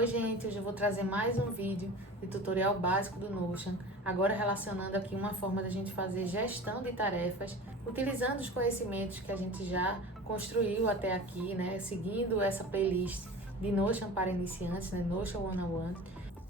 Oi gente, hoje eu vou trazer mais um vídeo de tutorial básico do Notion, agora relacionando aqui uma forma da gente fazer gestão de tarefas, utilizando os conhecimentos que a gente já construiu até aqui, né, seguindo essa playlist de Notion para iniciantes, né, Notion 101.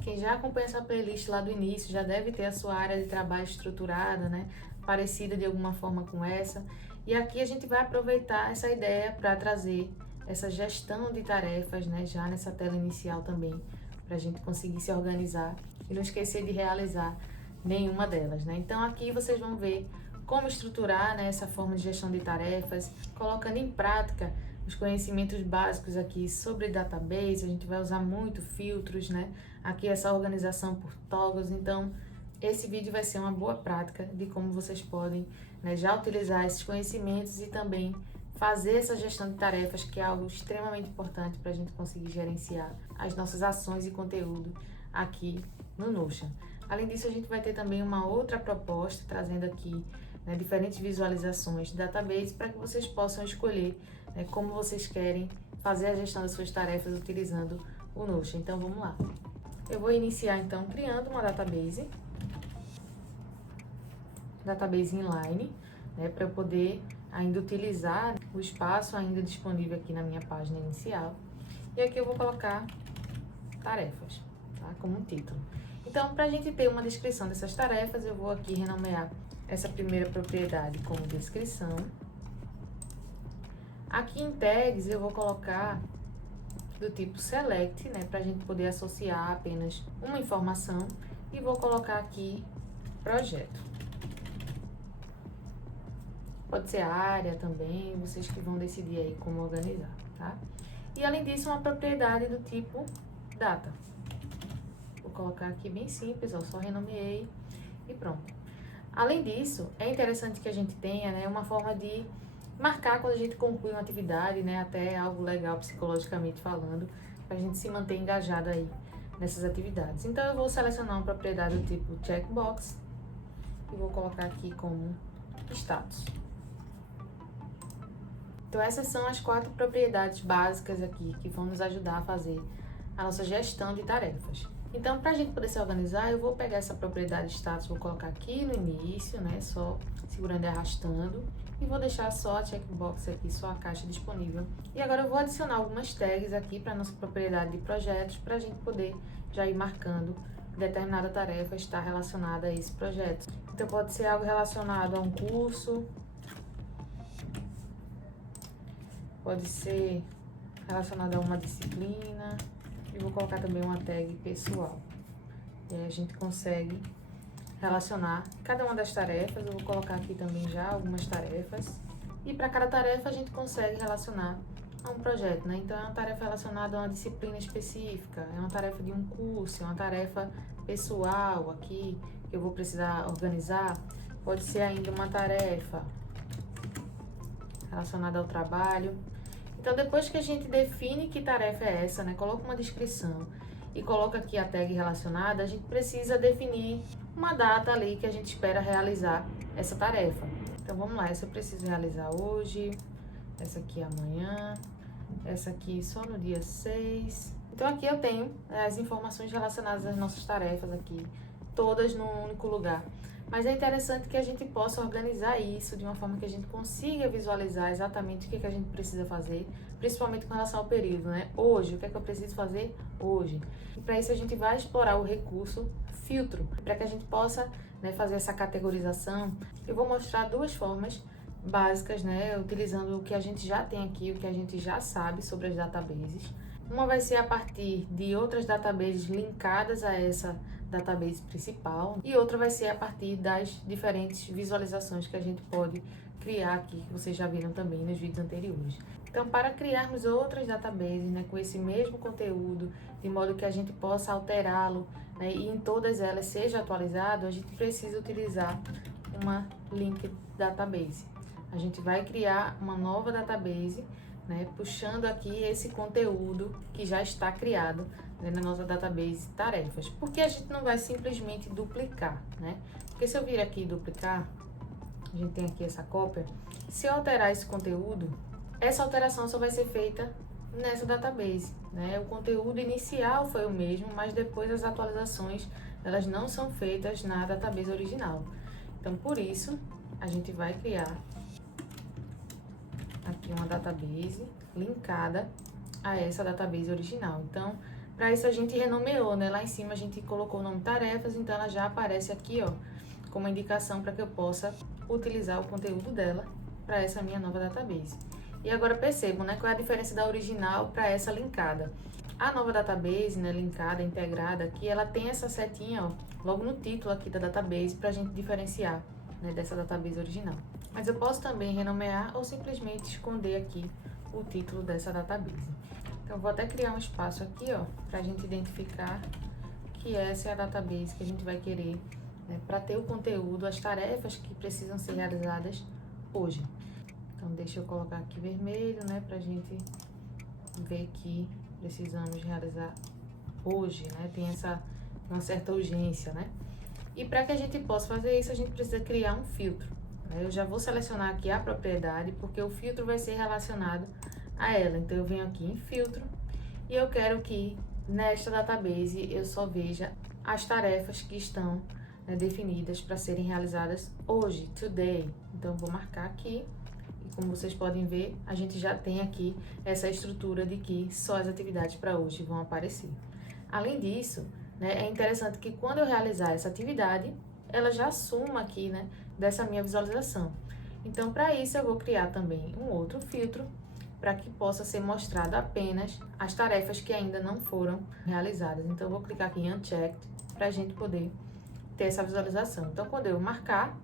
Quem já acompanha essa playlist lá do início já deve ter a sua área de trabalho estruturada, né, parecida de alguma forma com essa. E aqui a gente vai aproveitar essa ideia para trazer essa gestão de tarefas, né, já nessa tela inicial também, para a gente conseguir se organizar e não esquecer de realizar nenhuma delas, né? Então aqui vocês vão ver como estruturar, né, essa forma de gestão de tarefas, colocando em prática os conhecimentos básicos aqui sobre database. A gente vai usar muito filtros, né? Aqui essa organização por toggles, então esse vídeo vai ser uma boa prática de como vocês podem, né, já utilizar esses conhecimentos e também fazer essa gestão de tarefas, que é algo extremamente importante para a gente conseguir gerenciar as nossas ações e conteúdo aqui no Notion. Além disso, a gente vai ter também uma outra proposta, trazendo aqui, né, diferentes visualizações de database para que vocês possam escolher, né, como vocês querem fazer a gestão das suas tarefas utilizando o Notion. Então vamos lá. Eu vou iniciar então criando uma database inline, né, para eu poder ainda utilizar o espaço ainda disponível aqui na minha página inicial. E aqui eu vou colocar tarefas, tá, como um título. Então, para a gente ter uma descrição dessas tarefas, eu vou aqui renomear essa primeira propriedade como descrição. Aqui em tags eu vou colocar do tipo select, né, para a gente poder associar apenas uma informação, e vou colocar aqui projeto. Pode ser a área também, vocês que vão decidir aí como organizar, tá? E além disso, uma propriedade do tipo data. Vou colocar aqui bem simples, ó, só renomeei e pronto. Além disso, é interessante que a gente tenha, né, uma forma de marcar quando a gente conclui uma atividade, né, até algo legal psicologicamente falando, para a gente se manter engajado aí nessas atividades. Então, eu vou selecionar uma propriedade do tipo checkbox e vou colocar aqui como status. Então, essas são as 4 propriedades básicas aqui que vão nos ajudar a fazer a nossa gestão de tarefas. Então, para a gente poder se organizar, eu vou pegar essa propriedade status, vou colocar aqui no início, né, só segurando e arrastando, e vou deixar só a checkbox aqui, só a caixa disponível. E agora eu vou adicionar algumas tags aqui para a nossa propriedade de projetos, para a gente poder já ir marcando que determinada tarefa está relacionada a esse projeto. Então, pode ser algo relacionado a um curso, pode ser relacionado a uma disciplina, e vou colocar também uma tag pessoal. E aí a gente consegue relacionar cada uma das tarefas. Eu vou colocar aqui também já algumas tarefas. E para cada tarefa a gente consegue relacionar a um projeto, né? Então é uma tarefa relacionada a uma disciplina específica, é uma tarefa de um curso, é uma tarefa pessoal aqui que eu vou precisar organizar. Pode ser ainda uma tarefa relacionada ao trabalho. Então, depois que a gente define que tarefa é essa, né, coloca uma descrição e coloca aqui a tag relacionada, a gente precisa definir uma data ali que a gente espera realizar essa tarefa. Então, vamos lá, essa eu preciso realizar hoje, essa aqui amanhã, essa aqui só no dia 6. Então, aqui eu tenho as informações relacionadas às nossas tarefas aqui, todas num único lugar. Mas é interessante que a gente possa organizar isso de uma forma que a gente consiga visualizar exatamente o que a gente precisa fazer, principalmente com relação ao período, né? Hoje, o que é que eu preciso fazer hoje? E para isso a gente vai explorar o recurso filtro, para que a gente possa, né, fazer essa categorização. Eu vou mostrar 2 formas básicas, né, utilizando o que a gente já tem aqui, o que a gente já sabe sobre as databases. Uma vai ser a partir de outras databases linkadas a essa database principal, e outra vai ser a partir das diferentes visualizações que a gente pode criar aqui, que vocês já viram também nos vídeos anteriores. Então, para criarmos outras databases, né, com esse mesmo conteúdo, de modo que a gente possa alterá-lo, né, e em todas elas seja atualizado, a gente precisa utilizar uma link database. A gente vai criar uma nova database, né, puxando aqui esse conteúdo que já está criado, né, na nossa database tarefas. Porque a gente não vai simplesmente duplicar, né? Porque se eu vir aqui duplicar, a gente tem aqui essa cópia. Se eu alterar esse conteúdo, essa alteração só vai ser feita nessa database, né? O conteúdo inicial foi o mesmo, mas depois as atualizações, elas não são feitas na database original. Então, por isso, a gente vai criar aqui uma database linkada a essa database original. Então, para isso a gente renomeou, né? Lá em cima a gente colocou o nome tarefas, então ela já aparece aqui, ó, como indicação para que eu possa utilizar o conteúdo dela para essa minha nova database. E agora percebam, né, qual é a diferença da original para essa linkada. A nova database, né, linkada, integrada aqui, ela tem essa setinha, ó, logo no título aqui da database para a gente diferenciar, né, dessa database original. Mas eu posso também renomear ou simplesmente esconder aqui o título dessa database. Então, eu vou até criar um espaço aqui, ó, para a gente identificar que essa é a database que a gente vai querer, né, para ter o conteúdo, as tarefas que precisam ser realizadas hoje. Então, deixa eu colocar aqui vermelho, né, pra gente ver que precisamos realizar hoje, né, tem uma certa urgência, né. E para que a gente possa fazer isso, a gente precisa criar um filtro, né? Eu já vou selecionar aqui a propriedade, porque o filtro vai ser relacionado a ela. Então, eu venho aqui em filtro e eu quero que nesta database eu só veja as tarefas que estão, né, definidas para serem realizadas hoje, today. Então, eu vou marcar aqui. Como vocês podem ver, a gente já tem aqui essa estrutura de que só as atividades para hoje vão aparecer. Além disso, né, é interessante que quando eu realizar essa atividade, ela já suma aqui, né, dessa minha visualização. Então, para isso, eu vou criar também um outro filtro para que possa ser mostrado apenas as tarefas que ainda não foram realizadas. Então, eu vou clicar aqui em Unchecked para a gente poder ter essa visualização. Então, quando eu marcar,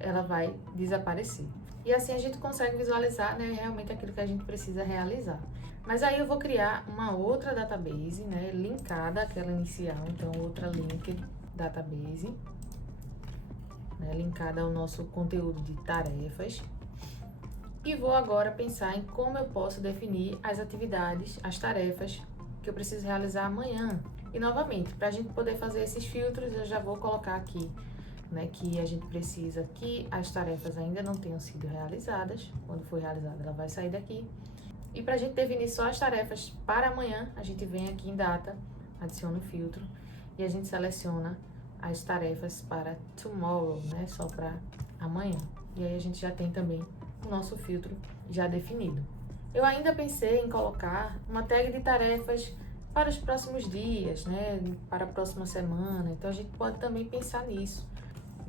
ela vai desaparecer. E assim a gente consegue visualizar, né, realmente aquilo que a gente precisa realizar. Mas aí eu vou criar uma outra database, né, linkada àquela inicial, então outra linked database, né, linkada ao nosso conteúdo de tarefas. E vou agora pensar em como eu posso definir as atividades, as tarefas que eu preciso realizar amanhã. E novamente, para a gente poder fazer esses filtros, eu já vou colocar aqui, né, que a gente precisa que as tarefas ainda não tenham sido realizadas. Quando for realizada, ela vai sair daqui. E para a gente definir só as tarefas para amanhã, a gente vem aqui em data, adiciona o filtro e a gente seleciona as tarefas para tomorrow, né, só para amanhã. E aí a gente já tem também o nosso filtro já definido. Eu ainda pensei em colocar uma tag de tarefas para os próximos dias, né, para a próxima semana. Então a gente pode também pensar nisso.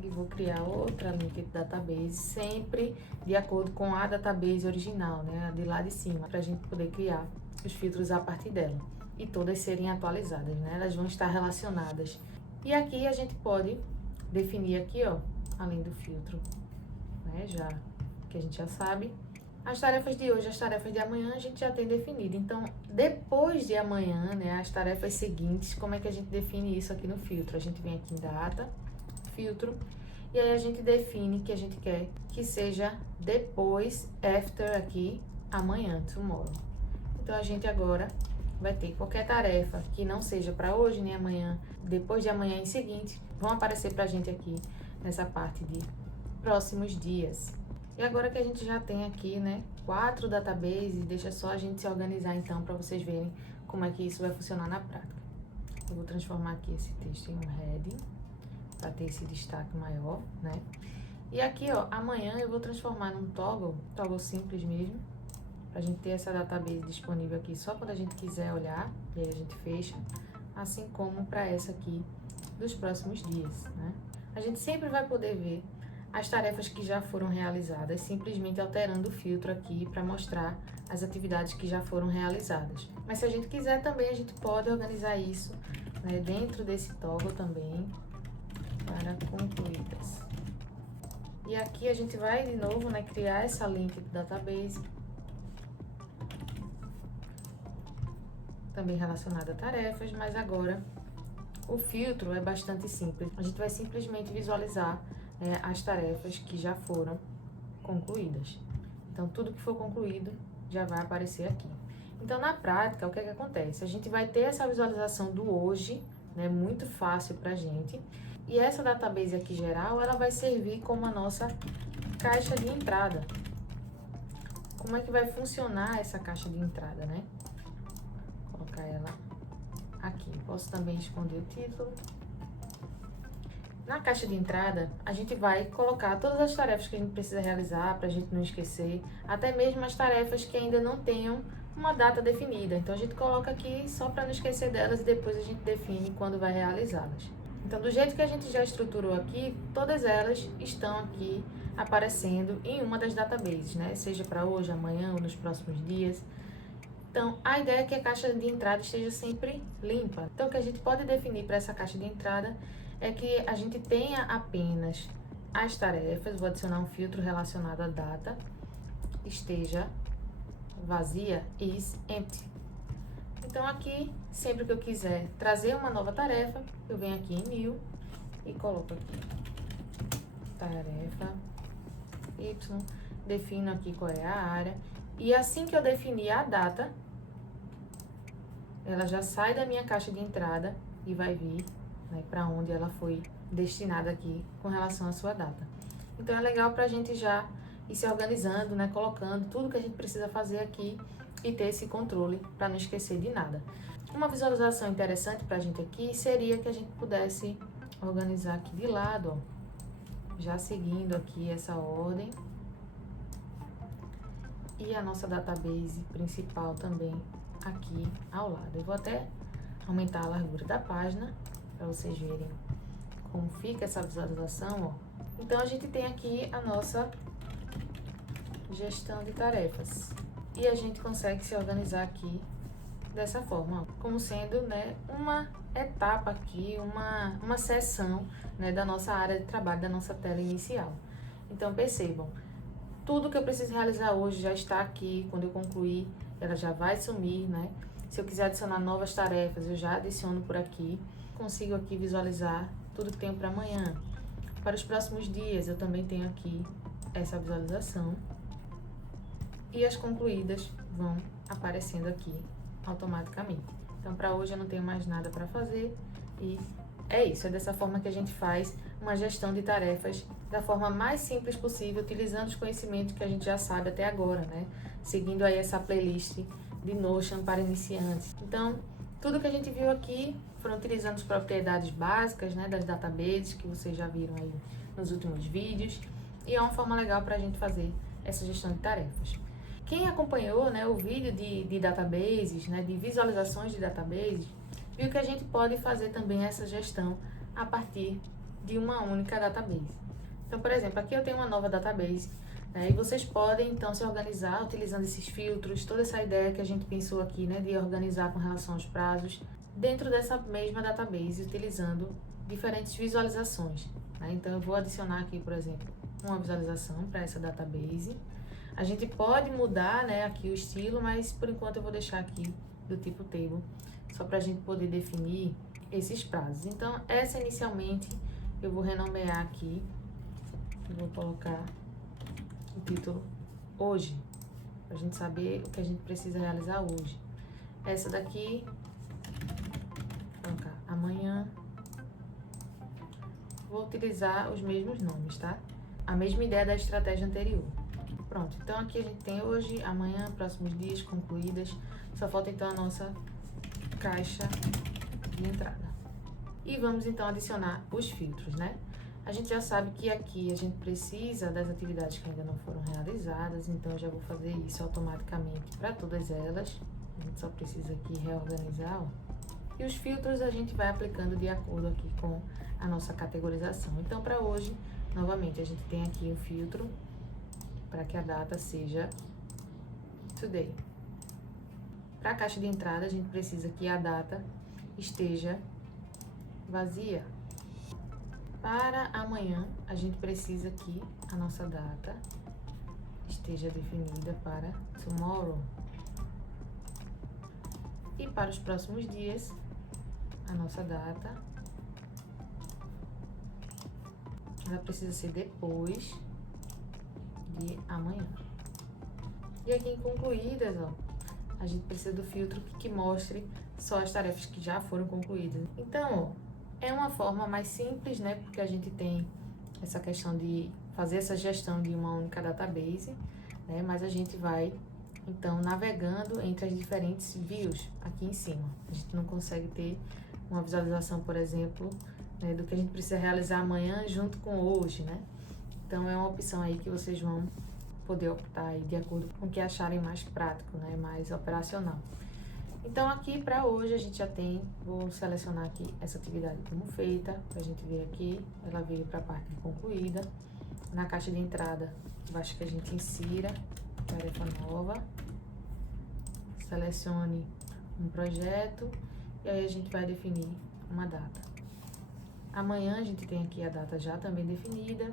E vou criar outra linked database, sempre de acordo com a database original, né, a de lá de cima, para a gente poder criar os filtros a partir dela e todas serem atualizadas, né, elas vão estar relacionadas. E aqui a gente pode definir aqui, ó, além do filtro, né, já que a gente já sabe, as tarefas de hoje, as tarefas de amanhã a gente já tem definido. Então, depois de amanhã, né, as tarefas seguintes, como é que a gente define isso aqui no filtro? A gente vem aqui em data, filtro, e aí a gente define que a gente quer que seja depois, after aqui, amanhã, tomorrow. Então, a gente agora vai ter qualquer tarefa que não seja para hoje nem amanhã, depois de amanhã em seguinte, vão aparecer pra gente aqui nessa parte de próximos dias. E agora que a gente já tem aqui, né, 4 databases, deixa só a gente se organizar então para vocês verem como é que isso vai funcionar na prática. Eu vou transformar aqui esse texto em um heading, para ter esse destaque maior, né? E aqui, ó, amanhã eu vou transformar num toggle simples mesmo, pra gente ter essa database disponível aqui só quando a gente quiser olhar, e aí a gente fecha, assim como para essa aqui dos próximos dias, né? A gente sempre vai poder ver as tarefas que já foram realizadas, simplesmente alterando o filtro aqui para mostrar as atividades que já foram realizadas. Mas se a gente quiser também, a gente pode organizar isso, né, dentro desse toggle também, para concluídas. E aqui a gente vai de novo, né, criar essa link do database, também relacionada a tarefas, mas agora o filtro é bastante simples. A gente vai simplesmente visualizar, né, as tarefas que já foram concluídas. Então, tudo que for concluído já vai aparecer aqui. Então, na prática, o que é que acontece? A gente vai ter essa visualização do hoje, né, muito fácil pra gente. E essa database aqui geral, ela vai servir como a nossa caixa de entrada, como é que vai funcionar essa caixa de entrada, né? Vou colocar ela aqui. Posso também esconder o título. Na caixa de entrada, a gente vai colocar todas as tarefas que a gente precisa realizar para a gente não esquecer, até mesmo as tarefas que ainda não tenham uma data definida. Então, a gente coloca aqui só para não esquecer delas e depois a gente define quando vai realizá-las. Então, do jeito que a gente já estruturou aqui, todas elas estão aqui aparecendo em uma das databases, né? Seja para hoje, amanhã ou nos próximos dias. Então, a ideia é que a caixa de entrada esteja sempre limpa. Então, o que a gente pode definir para essa caixa de entrada é que a gente tenha apenas as tarefas, vou adicionar um filtro relacionado à data, esteja vazia, is empty. Então, aqui, sempre que eu quiser trazer uma nova tarefa, eu venho aqui em New e coloco aqui tarefa Y, defino aqui qual é a área, e assim que eu definir a data, ela já sai da minha caixa de entrada e vai vir, né, para onde ela foi destinada aqui com relação à sua data. Então, é legal para a gente já ir se organizando, né, colocando tudo que a gente precisa fazer aqui e ter esse controle para não esquecer de nada. Uma visualização interessante para a gente aqui seria que a gente pudesse organizar aqui de lado, ó, já seguindo aqui essa ordem. E a nossa database principal também aqui ao lado. Eu vou até aumentar a largura da página para vocês verem como fica essa visualização, ó. Então, a gente tem aqui a nossa gestão de tarefas. E a gente consegue se organizar aqui dessa forma, ó, como sendo, né, uma etapa aqui, uma seção, né, da nossa área de trabalho, da nossa tela inicial. Então, percebam, tudo que eu preciso realizar hoje já está aqui. Quando eu concluir, ela já vai sumir, né? Se eu quiser adicionar novas tarefas, eu já adiciono por aqui. Consigo aqui visualizar tudo que tenho para amanhã. Para os próximos dias, eu também tenho aqui essa visualização. E as concluídas vão aparecendo aqui automaticamente. Então, para hoje eu não tenho mais nada para fazer e é isso. É dessa forma que a gente faz uma gestão de tarefas da forma mais simples possível, utilizando os conhecimentos que a gente já sabe até agora, né? Seguindo aí essa playlist de Notion para iniciantes. Então, tudo que a gente viu aqui foram utilizando as propriedades básicas, né, das databases que vocês já viram aí nos últimos vídeos. E é uma forma legal para a gente fazer essa gestão de tarefas. Quem acompanhou, né, o vídeo de databases, né, de visualizações de databases, viu que a gente pode fazer também essa gestão a partir de uma única database. Então, por exemplo, aqui eu tenho uma nova database, né, e vocês podem, então, se organizar utilizando esses filtros, toda essa ideia que a gente pensou aqui, né, de organizar com relação aos prazos, dentro dessa mesma database, utilizando diferentes visualizações, né? Então, eu vou adicionar aqui, por exemplo, uma visualização para essa database. A gente pode mudar, né, aqui o estilo, mas por enquanto eu vou deixar aqui do tipo table, só para a gente poder definir esses prazos. Então, essa inicialmente eu vou renomear aqui, eu vou colocar o título hoje, para a gente saber o que a gente precisa realizar hoje. Essa daqui, vou colocar amanhã. Vou utilizar os mesmos nomes, tá? A mesma ideia da estratégia anterior. Pronto, então aqui a gente tem hoje, amanhã, próximos dias concluídas. Só falta então a nossa caixa de entrada. E vamos então adicionar os filtros, né? A gente já sabe que aqui a gente precisa das atividades que ainda não foram realizadas, então eu já vou fazer isso automaticamente para todas elas. A gente só precisa aqui reorganizar, ó. E os filtros a gente vai aplicando de acordo aqui com a nossa categorização. Então, para hoje, novamente, a gente tem aqui um filtro para que a data seja today. Para a caixa de entrada, a gente precisa que a data esteja vazia. Para amanhã, a gente precisa que a nossa data esteja definida para tomorrow. E para os próximos dias, a nossa data ela precisa ser depois de amanhã. E aqui em concluídas, ó, a gente precisa do filtro que mostre só as tarefas que já foram concluídas. Então, ó, é uma forma mais simples, né? Porque a gente tem essa questão de fazer essa gestão de uma única database, né? Mas a gente vai, então, navegando entre as diferentes views aqui em cima. A gente não consegue ter uma visualização, por exemplo, né, do que a gente precisa realizar amanhã junto com hoje, né? Então, é uma opção aí que vocês vão poder optar aí de acordo com o que acharem mais prático, né? Mais operacional. Então, aqui para hoje a gente já tem, vou selecionar aqui essa atividade como feita, pra gente ver aqui, ela veio para a parte de concluída. Na caixa de entrada, basta que a gente insira tarefa nova, selecione um projeto e aí a gente vai definir uma data. Amanhã a gente tem aqui a data já também definida.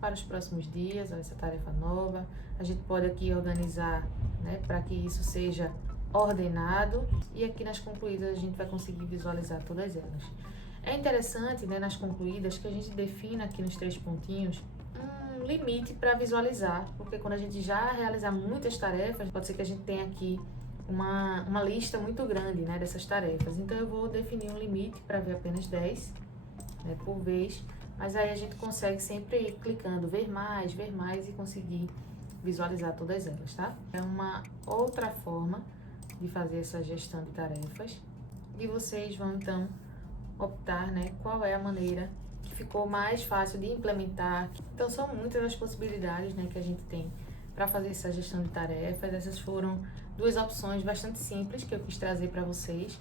Para os próximos dias, ó, essa tarefa nova, a gente pode aqui organizar, né, para que isso seja ordenado, e aqui nas concluídas a gente vai conseguir visualizar todas elas. É interessante, né, nas concluídas que a gente defina aqui nos 3 pontinhos um limite para visualizar, porque quando a gente já realizar muitas tarefas, pode ser que a gente tenha aqui uma lista muito grande, né, dessas tarefas. Então eu vou definir um limite para ver apenas 10, né, por vez, mas aí a gente consegue sempre ir clicando ver mais e conseguir visualizar todas elas, tá? É uma outra forma de fazer essa gestão de tarefas e vocês vão então optar, né, qual é a maneira que ficou mais fácil de implementar. Então são muitas as possibilidades, né, que a gente tem para fazer essa gestão de tarefas. Essas foram 2 opções bastante simples que eu quis trazer para vocês,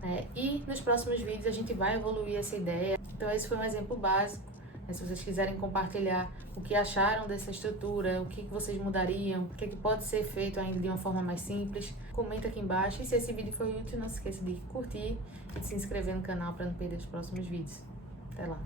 né? E nos próximos vídeos a gente vai evoluir essa ideia. Então esse foi um exemplo básico, né? Se vocês quiserem compartilhar o que acharam dessa estrutura, o que vocês mudariam, o que pode ser feito ainda de uma forma mais simples, comenta aqui embaixo. E se esse vídeo foi útil, não se esqueça de curtir e de se inscrever no canal para não perder os próximos vídeos. Até lá!